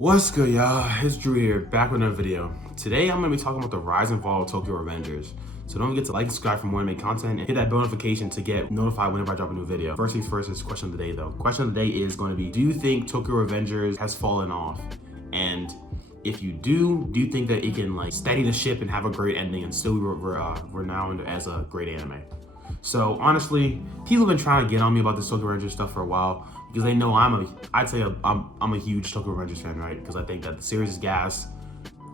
What's good, y'all? It's Drew here, back with another video. Today, I'm going to be talking about the rise and fall of Tokyo Revengers. So don't forget to like and subscribe for more anime content and hit that bell notification to get notified whenever I drop a new video. First things first is question of the day though. Question of the day is going to be, do you think Tokyo Revengers has fallen off? And if you do you think that it can like steady the ship and have a great ending and still be renowned as a great anime? So honestly, people have been trying to get on me about this Tokyo Revengers stuff for a while because they know I'm a huge Tokyo Revengers fan, right? Because I think that the series is gas.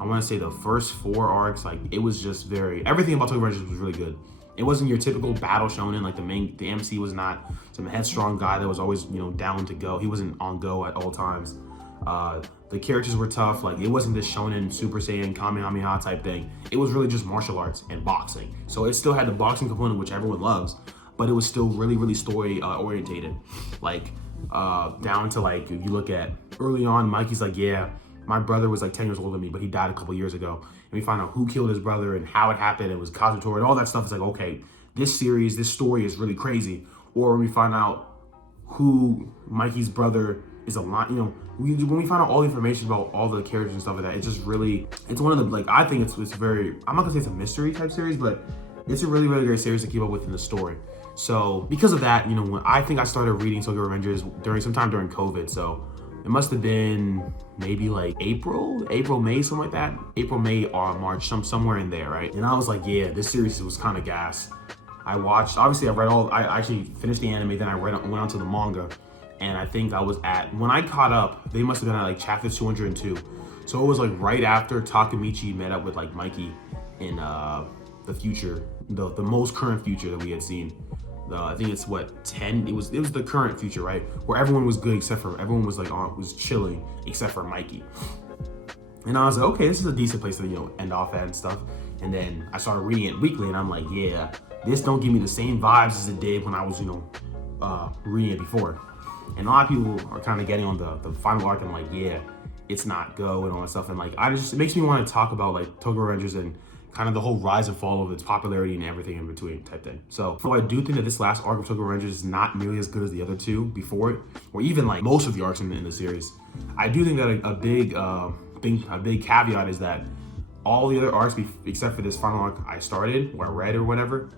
I want to say the first 4 arcs, like it was just everything about Tokyo Revengers was really good. It wasn't your typical battle shonen, like the MC was not some headstrong guy that was always, down to go. He wasn't on go at all times. The characters were tough. Like it wasn't this shonen Super Saiyan Kamehameha type thing. It was really just martial arts and boxing. So it still had the boxing component, which everyone loves, but it was still really story orientated. Like down to like, if you look at early on, Mikey's like, yeah, my brother was like 10 years older than me, but he died a couple years ago. And we find out who killed his brother and how it happened. It was Kazutora and all that stuff. It's like, okay, this story is really crazy. Or when we find out who Mikey's brother is a lot, when we find out all the information about all the characters and stuff like that, it's just really, it's one of the, like, I think it's very, I'm not gonna say it's a mystery type series, but it's a really great series to keep up with in the story. So because of that, when I think I started reading Tokyo Revengers sometime during COVID. So it must have been maybe like April, May, something like that. April, May, or March, somewhere in there, right? And I was like, yeah, this series was kind of gas. I watched, obviously I actually finished the anime, then I went on to the manga. And I think I was when I caught up, they must have been at like chapter 202. So it was like right after Takemichi met up with like Mikey in the future, the most current future that we had seen. I think it's 10. It was the current future, right? Where everyone was good except for everyone was like was chilling except for Mikey. And I was like, okay, this is a decent place to end off at and stuff. And then I started reading it weekly, and I'm like, yeah, this don't give me the same vibes as it did when I was reading it before. And a lot of people are kind of getting on the final arc and like, yeah, it's not go and all that stuff. And like, it makes me want to talk about like Tokyo Revengers and kind of the whole rise and fall of its popularity and everything in between type thing. So I do think that this last arc of Tokyo Revengers is not nearly as good as the other two before it, or even like most of the arcs in the series. I do think that a big caveat is that all the other arcs, except for this final arc I started, or I read or whatever,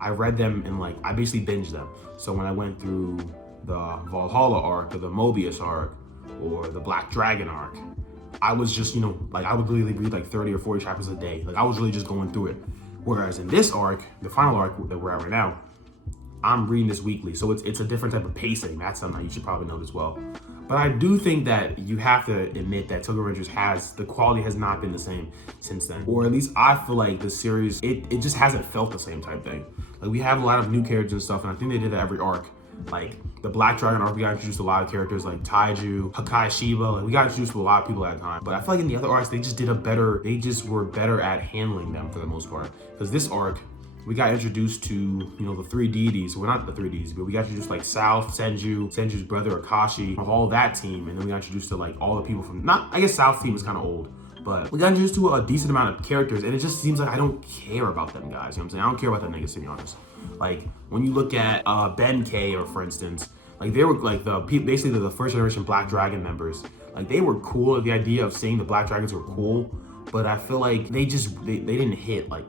I read them and like, I basically binged them. So when I went through the Valhalla arc, or the Mobius arc, or the Black Dragon arc, I was just, like I would literally read like 30 or 40 chapters a day. Like I was really just going through it. Whereas in this arc, the final arc that we're at right now, I'm reading this weekly. So it's a different type of pacing. That's something you should probably note as well. But I do think that you have to admit that Tokyo Revengers the quality has not been the same since then. Or at least I feel like the series, it just hasn't felt the same type thing. Like we have a lot of new characters and stuff, and I think they did that every arc. Like the Black Dragon arc, we got introduced to a lot of characters like Taiju, Hakai Shiba. Like we got introduced to a lot of people at the time. But I feel like in the other arcs, they just were better at handling them for the most part. Because this arc, we got introduced to, the 3 deities. Well, not the 3 deities, but we got introduced like South, Senju's brother Akashi, all that team. And then we got introduced to like all the people I guess South's team is kind of old. But we got introduced to a decent amount of characters, and it just seems like I don't care about them guys. You know what I'm saying? I don't care about them niggas, to be honest. Like when you look at Ben K, or for instance, like they were like basically the first generation Black Dragon members. Like they were cool. The idea of saying the Black Dragons were cool, but I feel like they didn't hit like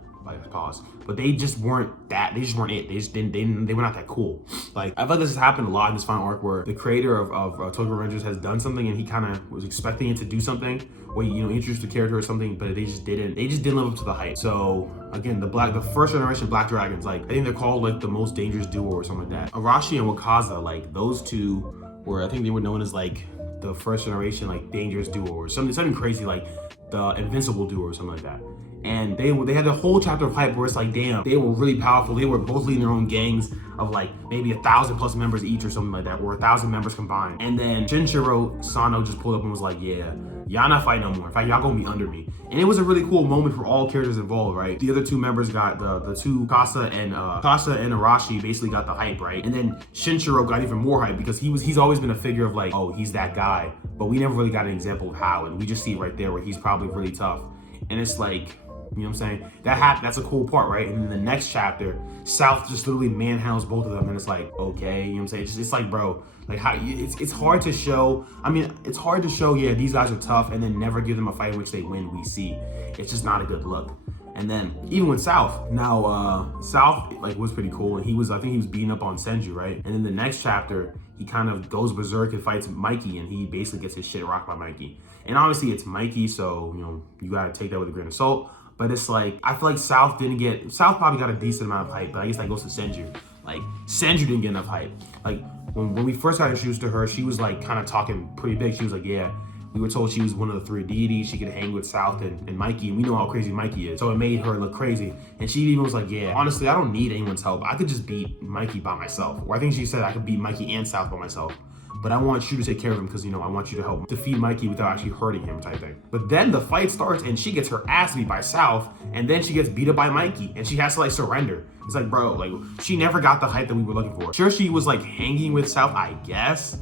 pause. But they just weren't that. They just weren't it. They were not that cool. Like I feel like this has happened a lot in this final arc where the creator of Tokyo Revengers has done something and he kind of was expecting it to do something, or introduced a character or something, but they just didn't live up to the hype. So again, the first generation Black Dragons, like I think they're called like the most dangerous duo or something like that. Arashi and Wakasa, like those two I think they were known as like the first generation like dangerous duo or something crazy, like the invincible duo or something like that. And they had a whole chapter of hype where it's like, damn, they were really powerful. They were both leading their own gangs of like maybe 1,000+ members each or something like that, or 1,000 members combined. And then Shinjiro Sano just pulled up and was like, yeah, y'all not fighting no more. In fact, y'all gonna be under me. And it was a really cool moment for all characters involved, right? The other two members got the two Kasa and Arashi basically got the hype, right? And then Shinjiro got even more hype because he's always been a figure of like, oh, he's that guy. But we never really got an example of how, and we just see it right there where he's probably really tough. And it's like, You know what I'm saying? That's a cool part, right? And then the next chapter, South just literally manhandles both of them, and it's like, okay, you know what I'm saying? It's like, bro, like how it's hard to show. I mean, it's hard to show, yeah, these guys are tough, and then never give them a fight in which they win. We see, it's just not a good look. And then even with South, now South like was pretty cool, and I think he was beating up on Senju, right? And then the next chapter, he kind of goes berserk and fights Mikey, and he basically gets his shit rocked by Mikey. And obviously it's Mikey, so you know you gotta take that with a grain of salt. But it's like, I feel like South probably got a decent amount of hype, but I guess that goes to Senju. Like, Senju didn't get enough hype. Like, when we first got introduced to her, she was like kind of talking pretty big. She was like, yeah, we were told she was one of the three deities. She could hang with South and Mikey, and we know how crazy Mikey is. So it made her look crazy. And she even was like, yeah, honestly, I don't need anyone's help. I could just beat Mikey by myself. Or I think she said I could beat Mikey and South by myself. But I want you to take care of him because, you know, I want you to help defeat Mikey without actually hurting him type thing. But then the fight starts and she gets her ass beat by South, and then she gets beat up by Mikey, and she has to like surrender. It's like, bro, like she never got the hype that we were looking for. Sure, she was like hanging with South, I guess,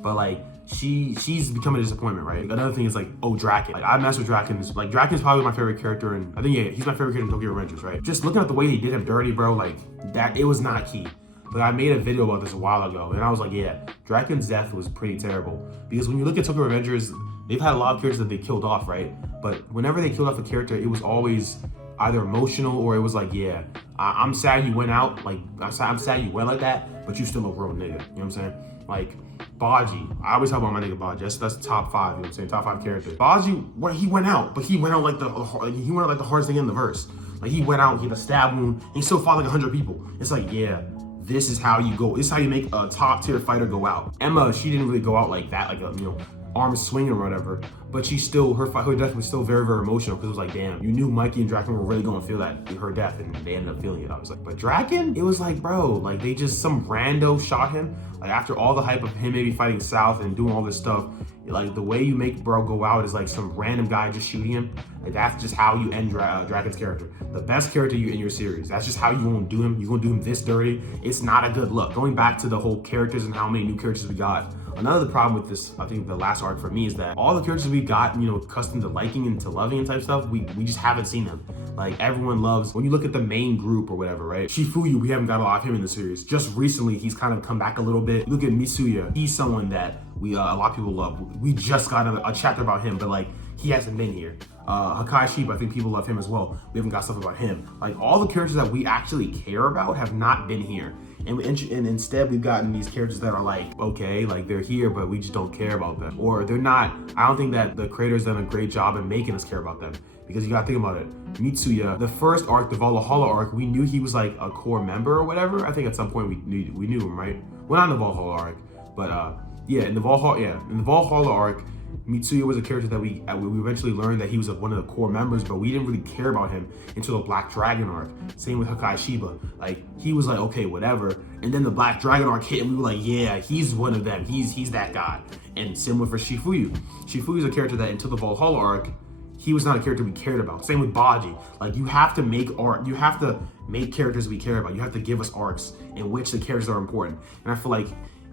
but like she's becoming a disappointment, right? Another thing is like, oh, Draken. Like I mess with Draken. Like Draken's probably my favorite character, and I think, yeah, he's my favorite character in Tokyo Revengers, right? Just looking at the way he did him dirty, bro, like that, it was not key. But I made a video about this a while ago, and I was like, yeah, Draken's death was pretty terrible. Because when you look at Tokyo Revengers, they've had a lot of characters that they killed off, right? But whenever they killed off a character, it was always either emotional or it was like, yeah, I'm sad you went out, like, I'm sad you went like that, but you still a real nigga, you know what I'm saying? Like, Baji, I always talk about my nigga Baji, that's top 5, you know what I'm saying, top 5 characters. Baji, he went out, but he went out like the hardest thing in the verse. Like, he went out, he had a stab wound, and he still fought like 100 people. It's like, yeah, this is how you go. This is how you make a top tier fighter go out. Emma, she didn't really go out like that, like a, you know, arm swinging or whatever, but she still, her death was still very, very emotional because it was like, damn, you knew Mikey and Draken were really going to feel that in her death, and they ended up feeling it. I was like, but Draken, it was like, bro, like they just, some rando shot him. Like after all the hype of him maybe fighting South and doing all this stuff, like the way you make bro go out is like some random guy just shooting him. Like that's just how you end Draken's character. The best character you in your series. That's just how you gonna do him. You gonna do him this dirty. It's not a good look. Going back to the whole characters and how many new characters we got. Another problem with this, I think the last arc for me, is that all the characters we got, you know, accustomed to liking and to loving and type stuff, we just haven't seen them. Like everyone loves, when you look at the main group or whatever, right? Shifuyu, we haven't got a lot of him in the series. Just recently, he's kind of come back a little bit. Look at Mitsuya. He's someone that we a lot of people love. We just got a chapter about him, but like he hasn't been here. Hakai Sheep, I think people love him as well. We haven't got stuff about him. Like all the characters that we actually care about have not been here. And instead we've gotten these characters that are like, okay, like they're here, but we just don't care about them. Or they're not, I don't think that the creator's done a great job in making us care about them. Because you gotta think about it. Mitsuya, the first arc, the Valhalla arc, we knew he was like a core member or whatever. I think at some point we knew him, right? Well, not in the Valhalla arc, but yeah, in the Valhalla arc, Mitsuya was a character that we eventually learned that he was one of the core members, but we didn't really care about him until the Black Dragon arc. Same with Hakai Shiba. Like, he was like, okay, whatever. And then the Black Dragon arc hit, and we were like, yeah, he's one of them. He's that guy. And similar for Shifuyu. Shifuyu's a character that until the Valhalla arc, he was not a character we cared about. Same with Baji. Like, you have to make art. You have to make characters we care about. You have to give us arcs in which the characters are important. And I feel like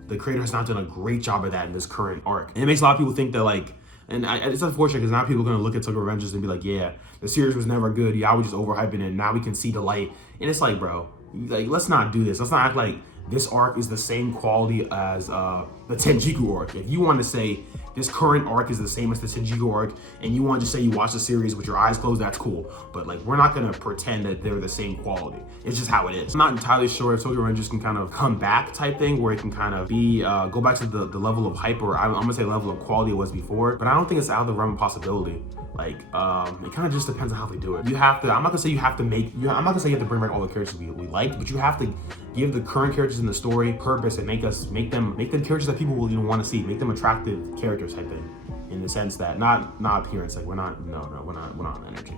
the creator has not done a great job of that in this current arc. And it makes a lot of people think that like, it's unfortunate because now people are gonna look at Tokyo Revengers and be like, yeah, the series was never good. Yeah, I was just overhyping it. Now we can see the light. And it's like, bro, like, let's not do this. Let's not act like this arc is the same quality as the Tenjuiku arc. If you want to say this current arc is the same as the Senju arc, and you want to say you watch the series with your eyes closed, that's cool. But like, we're not gonna pretend that they're the same quality. It's just how it is. I'm not entirely sure if Tokyo Revengers can kind of come back type thing, where it can kind of be, go back to the level of hype, or I'm gonna say level of quality it was before, but I don't think it's out of the realm of possibility. Like, it kind of just depends on how they do it. You have to, I'm not gonna say you have to bring back all the characters we liked, but you have to give the current characters in the story purpose and make them characters that people will, you know, want to see, make them attractive characters type thing. In the sense that, not appearance, like we're not on energy.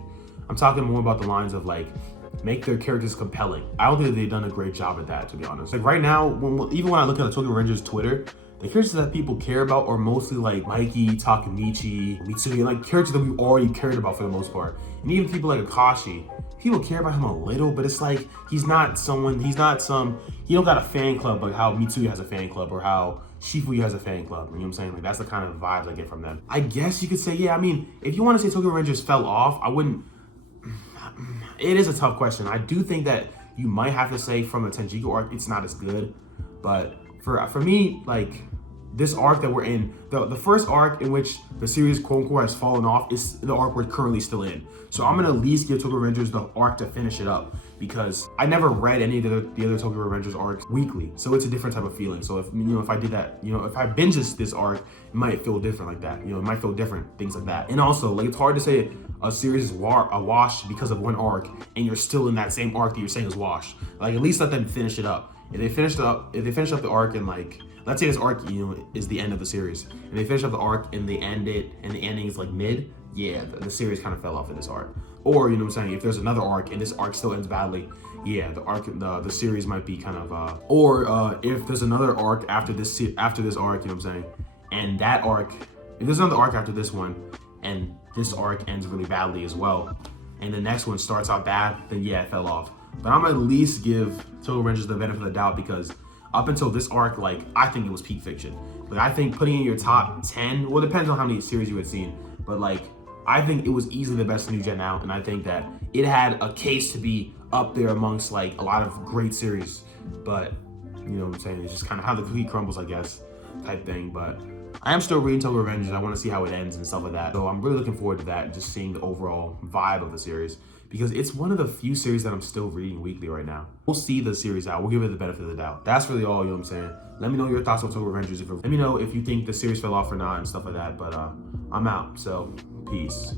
I'm talking more about the lines of like, make their characters compelling. I don't think they've done a great job at that, to be honest. Like right now, even when I look at the Tokyo Revengers Twitter, the characters that people care about are mostly like Mikey, Takemichi, Mitsuya, like characters that we already cared about for the most part. And even people like Akashi, people care about him a little, but it's like, he don't got a fan club like how Mitsuya has a fan club or how Shifuyu has a fan club. You know what I'm saying? Like, that's the kind of vibes I get from them. I guess you could say, yeah, I mean, if you want to say Tokyo Revengers fell off, it is a tough question. I do think that you might have to say from the Tenjuiku arc, it's not as good. But for me, like, this arc that we're in, the first arc in which the series quote unquote has fallen off is the arc we're currently still in. So I'm gonna at least give Tokyo Revengers the arc to finish it up, because I never read any of the other Tokyo Revengers arcs weekly. So it's a different type of feeling. So if I did that, if I binge this arc, it might feel different like that. It might feel different, things like that. And also, like, it's hard to say a series is a wash because of one arc and you're still in that same arc that you're saying is wash. Like, at least let them finish it up. If they finish up the arc and, like, let's say this arc, is the end of the series, and they finish up the arc and they end it, and the ending is like mid, yeah, the series kind of fell off in this arc. Or, what I'm saying, if there's another arc and this arc still ends badly, yeah, the series might be kind of, or if there's another arc after this arc, what I'm saying, and that arc, if there's another arc after this one, and this arc ends really badly as well, and the next one starts out bad, then yeah, it fell off. But I'm gonna at least give Tokyo Revengers the benefit of the doubt, because up until this arc, like, I think it was peak fiction. Like, I think putting in your top 10, well, it depends on how many series you had seen, but, like, I think it was easily the best new gen out, and I think that it had a case to be up there amongst, like, a lot of great series. But, what I'm saying, it's just kind of how the cookie crumbles, I guess, type thing. But I am still reading Tokyo Revengers. I want to see how it ends and stuff like that. So I'm really looking forward to that, just seeing the overall vibe of the series, because it's one of the few series that I'm still reading weekly right now. We'll see the series out. We'll give it the benefit of the doubt. That's really all, what I'm saying. Let me know your thoughts on Tokyo Revengers. Let me know if you think the series fell off or not and stuff like that. But I'm out. So, peace.